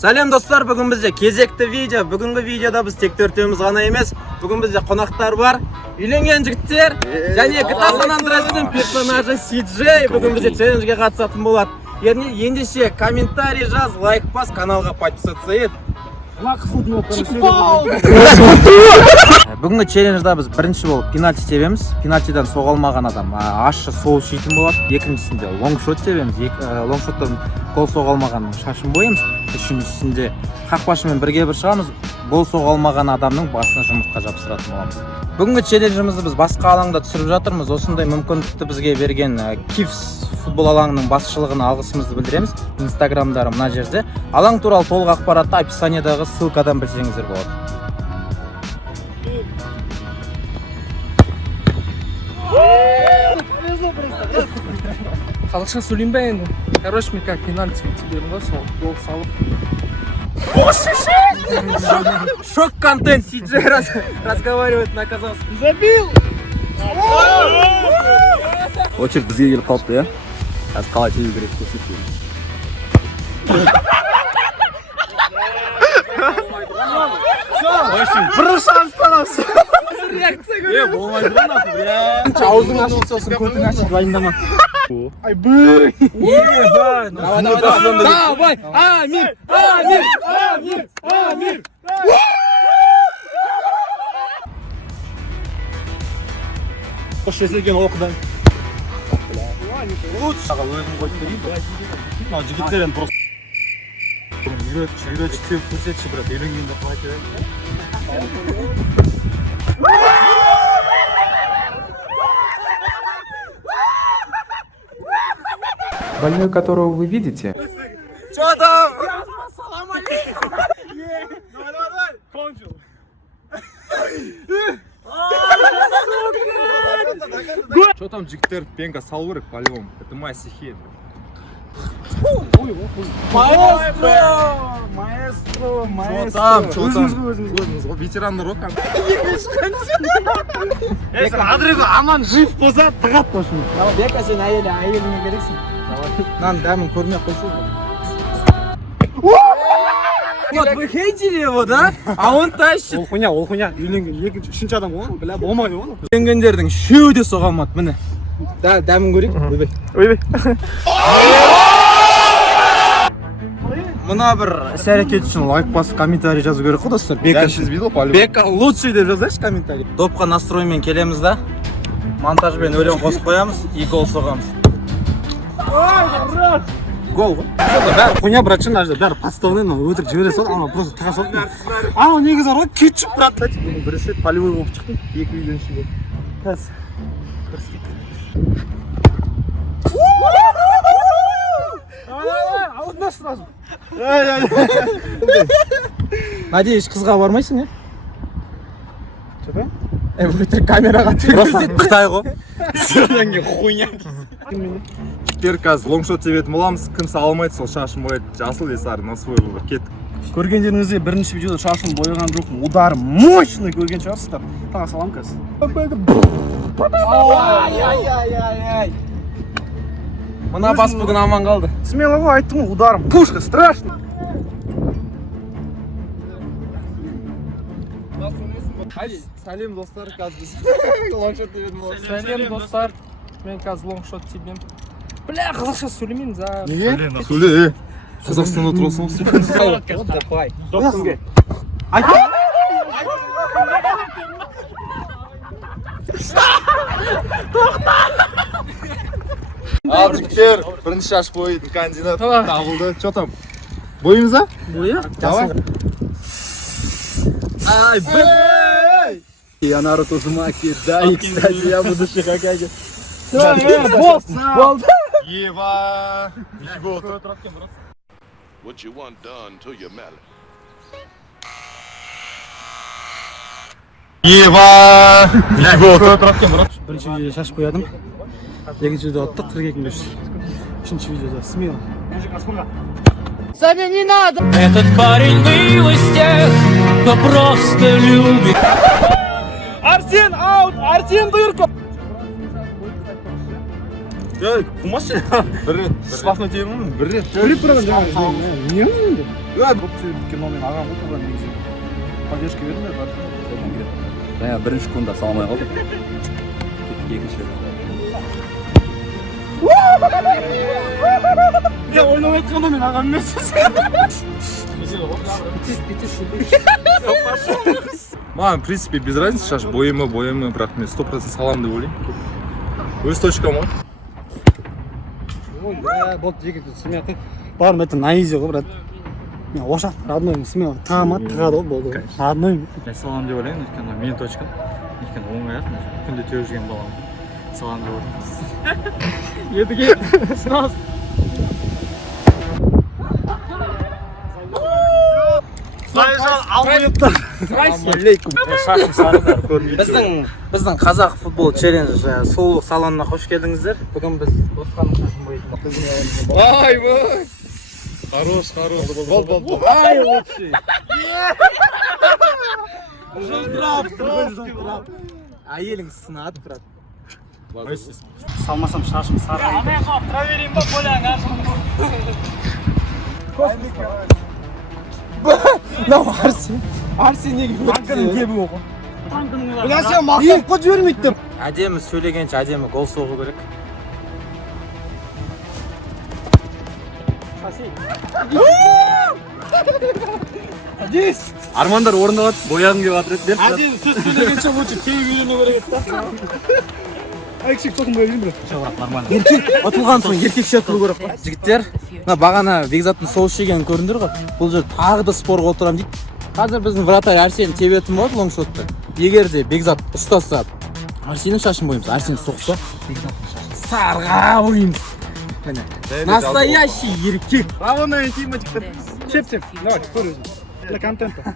Сәлем достар, бүгін бізде кезекті видео. Бүгінгі видеода біз тек төртеуміз ғана емес, бүгін бізде қонақтар бар. Үйленген жігіттер және GTA San Andreas'тың персонажы CJ бүгін бізде челленджге қатысатын болады. Ендеше комментарий жаз, лайк бас, каналға подписаться ет. Бүгінгі челленджда біз бірінші болып пенальти тебеміз. Пенальтидан соға алмаған адам ащы сол шейтін болады. Екіншісінде лонгшот тебеміз. Лонгшоттан гол соға алмағанның шашын боямыз. Үшіншісінде қақпашымен бірге бір шығамыз. Гол соға алмаған адамның басына жұмыртқа жабыстыратын боламыз. Бүгінгі челленджімізді біз басқа алаңда түсіріп жатырмыз. Осындай мүмкіндікті бізге берген Кивс футбол алаңының басшылығына алғысымызды білдіреміз. Инстаграмдары мына жерде. Алаң туралы толық ақпаратты описаниедағы ссылкадан білсеңіздер болады. Қазақша сөйлейін бе енді? Короче, мен как пенальти тебе ғой, сол гол салып. Шок-контент, CJ разговаривает на казахском. Забил! Очередь бізге келіп қалыпты, я? Қазір қалай тебу керек көрсетейін. Бір шанс қаласы. Реакция көріп. Болмайды ғой нахуй, бля. Аузың ашық сосын көтің ашық дайындама. Ай, бүй! Давай! Давай! Амир! Амир! Амир! Амир! Қош еселген оқыдан. Лучшаға өзім қойып берейін. Мына жігіттер енді просто үйретші сеп көрсетші, брат, үйленгенде қалай керек. Больной, которого вы видите, Чё там? Что там, жігіттер пенка салу керек, по-любому. Это моя стихия. Маэстро! Что там? Өзіміз ғой, ветерандар ғой кәм. Адрего аман жив болса тығат қошын. Бека сен әйеліңе керексің. Нан дәмін көрмей қойсу. Вот вы хейтили его, да? А он тащит. Ол хуйня. Үйленген екінші, үшінші адам ғой, бля, болмайды ғой. Үйленгендердің үшеуі де соға алмады, міне. Дәмін көрейік. Ойбай. Мына бір іс-әрекет үшін лайк басып комментарий жазу керек қой достар. Я сейчас видел, по-любому. Бека лучший деп жазайшы комментарий. Допқа настроймен келеміз да. Монтажбен өлең қосып қоямыз, и гол соғамыз. Гол ғой. Бәрі хуйня, брат, шын ажда, бәрі подставный, өтірік жібере сол, ана просто тыға сол. Ана негізі бар ғой, кетчуп, брат. Бірінші рет полевой болып шықтым, екі үйден ішінде. Қазір. Аузына сразу. Надеюсь, қызға бармайсың, е? Что-то? Өтірік камераға Просто Қытай ғой. Содан кейін хуйня. Теперь қазір лонгшот тебетін боламыз, кім сала алмайды, сол шашын бояды, жасыл и сары, на свой выбор, кеттік. Көргендеріңізде бірінші видеода шашын бояған жоқпын. Удар мощный көрген шығарсыздар. Тағы салам қазір. Ай. Мына бас бүгін аман қалды. Смело ғой, айттым ғой, ударым. Пушка, страшно. Сәлем достар, қазір біз лонгшот тебетін боламыз. Сәлем достар. Мен қазір лонгшот тебем. Бля, қазақша сөйлемеймін за. Неге? Сөйле, Қазақстанда тұрасың ғой. Давай. Сізге. Ал жігіттер, бірінші шаш бойын кандидат табылды. Что там? Бойымыз да? Бойы? Давай. Ай, бэй! Я Наруто Узумаки, да, и, кстати, я буду Шихакаги. Болды. Ева! What you want done to your mallet? Ева! Бірінші видеода шаш боядым. Екінші видеода оттық 42 5. Үшінші видеода смело. Этот парень был из тех, кто просто любит. Арсен аут! Арсен дырка! Ей, қумашы. Бір рет. Сыласына тиемін, бір рет. Көріп тұрған жаңағы. Не енді? Көптеген киномен ағам отырған негізі. Поддержка бердіңдер, бар. Жаңа бірінші күнде салмай қалдым. Екінші рет. Я ойнап айтқанда мен ағам емессіз. Маған, в принципе, без разницы, шаш бойымы, бірақ мен 100% саламын деп ойлаймын. Өз точкам ғой. болды жеке смех қой. Барым это на изи ғой брат. Мен ошақ родной смех тағама тығады ғой болды. Родной. Мен салам деп ойлаймын, өйткені менің точкам. Өйткені оңай ақ, күнде теуіп жүрген балам. Салам деп ойлаймын. Едіге сынас. Біздің қазақ футбол челлендж сұлулық салонына қош келдіңіздер. Бүгін біз Досқанның шашын бояйтын. Хорош. Әйелің сынады, брат. Салмасам шашым сары. Арсен неге танкының кебі оқы? Білен сен мақтап қой жібермейді деп. Әдемі сөйлегенше әдемі гол соғу керек. Армандар орындалады, бояғың деп жатыр еді. Әдемі сөз сөйлегенше лучше теуіп үйрену керек та. Әкшік тоқым бөлейін бі? Атылған соң еркекше атылу керек қой. Жігіттер, бағана Бекзаттың соғыс жегенін көрдіңдер ғой. Бұл жер тағы да спорға отырамын дейді. Қазір біздің вратарь Арсен тебетін болады лонгшотты. Егер де Бекзат ұстаса, Арсеннің шашын боямыз. Арсен соқса, Бекзаттың шашын сарға боямыз. Настоящий еркек. Равно интиматик. Шеп. Давай, көрі өзің. Для контента.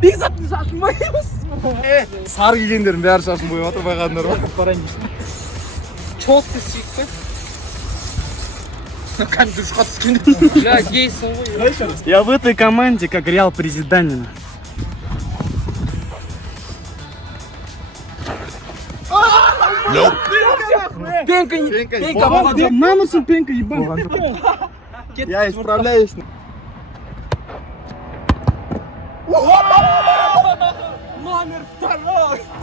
Бекзаттың шашын боямыз. Сары кигендердің бәрі шашын бойып жатыр, байқадыңдар ма? Барайын дейсің. Четко сүйікті. Как душқа түскенде. Я гейсің ғой. Я в этой команде как Реал Президанина. Пенка, Намысың пенка, ебан. Я исправляюсь.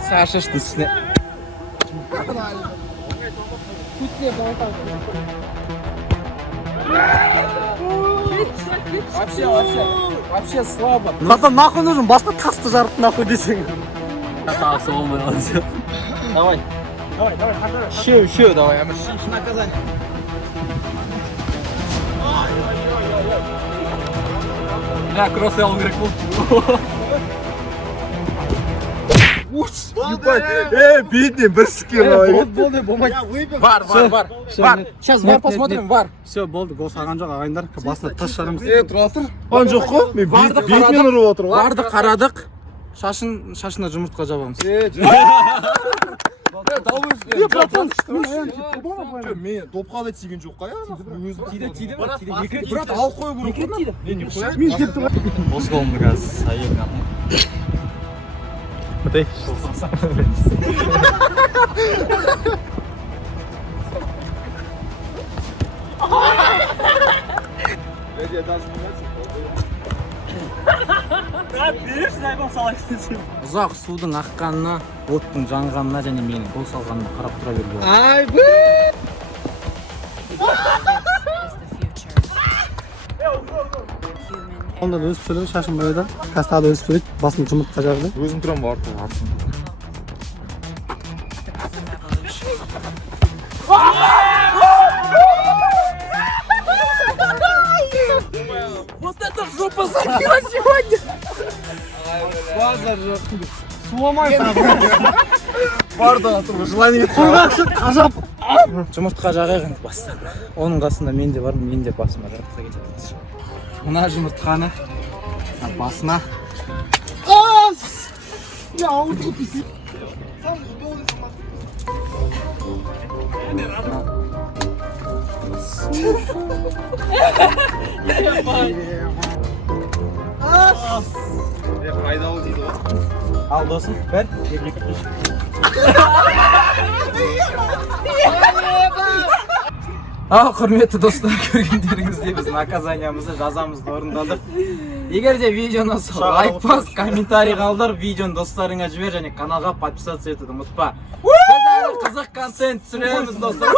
Шашыштың үстіне. Вообще слабо. Потом нахуй нужен, басқа тасты жарып нахуй десең. Тағысы болмай қалды. Давай. Шеу, давай. Наказание. Бля, кросс алу керек болды. Бедный, бір скилл. Болды, болмайды. Бар. Сейчас бар посмотрим, бар. Все, болды, гол саған жоқ ағайындар. Басына тас жарамыз. Тұра тұр. Қан жоқ қой. Мен бетінен ұрып отыр ғой. Барды қарадық. Шашына жұмыртқа жабамыз. Мен допқа да тиген жоқ қой. Тиді. Брат, алып қою керек қой. Мен не қоя? Осы қолымды қазір айырын атым. Ұзақ судың аққанына, оттың жанғанына және менің гол салғаныма қарап тұра беруге болады. Онда өсіп сөйледі, шашын бояды. Қазір тағы да өсіп сөйлейді, басын жұмыртқа жарды. Өзім тұрам бар. Вот это жопа закила сегодня! Суламай Бар да, тұрмы, желание құрғақшы қажап. Жұмыртқа жағайған бастан. Оның қасында мен де бармын, мен де басыма жарыққа кетеді. Мына жұмыртқаны басына. Пайдалы дейді ғой. Ал досым, бір, екі, үш. Құрметті достар, көргендеріңізде біз наказаниямызды, жазамызды орындадық. Егер де видеоны лайк бас, комментарий қалдыр, видеоны достарыңа жібер және каналға подписаться етуді ұмытпа. Біз әлі қызық контент түсіреміз достар.